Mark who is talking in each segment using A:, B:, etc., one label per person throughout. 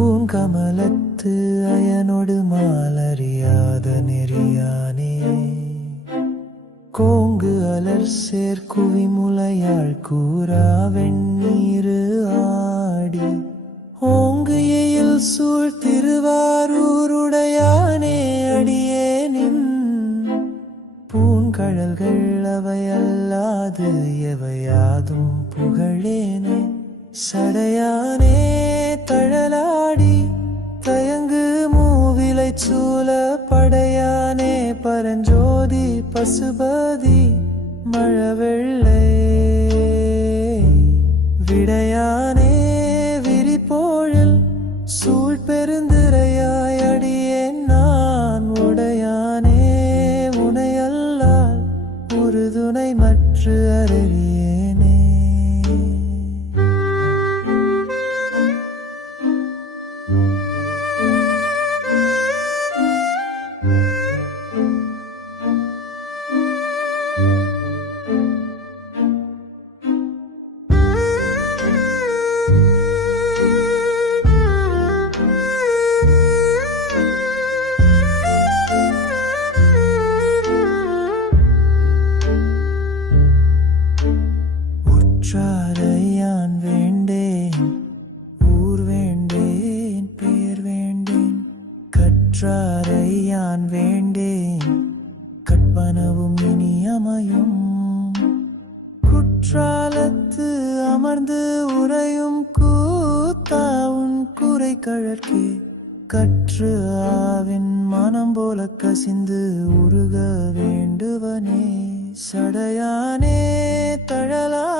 A: பூங்கமலத்து அயனோடு மாலறியாத நெறியா கோங்கு அலர் சேர் குவிமுலையாள் கூறா வெண்ணீரு ஆடி. ஓங்கு எயில் சூழ் திருவாரூருடையானே அடியேனின் பூங்கழல்கள் அவையல்லாது எவையாதும் புகழேனே. சடையானே தழலாடி தயங்கு மூவிலை சூழ படையானே பரஞ்சோதி பசுபதி மழவெள்ளை விடையானே விரிபோழில் சூழ் பெருந்திரையாய் அடியேன் நான் உடையானே உனையல்லால் ஒரு துணை மற்ற அறியேனே உற்றாரையான் வேண்டேன் ஊர் வேண்டேன் பேர் வேண்டேன். கற்றாரையான் வேண்டேன் கற்பனவும் இனி அமையும். குற்றாலத்து அமர்ந்து உரையும் கூத்தாவும் குறை கழற்கே. கற்று ஆவின் மனம் போல கசிந்து உருக வேண்டுவனே. சடையானே தழலா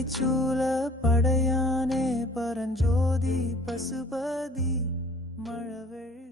A: படைச்சூல படையானே பரஞ்சோதி பசுபதி மழவெழி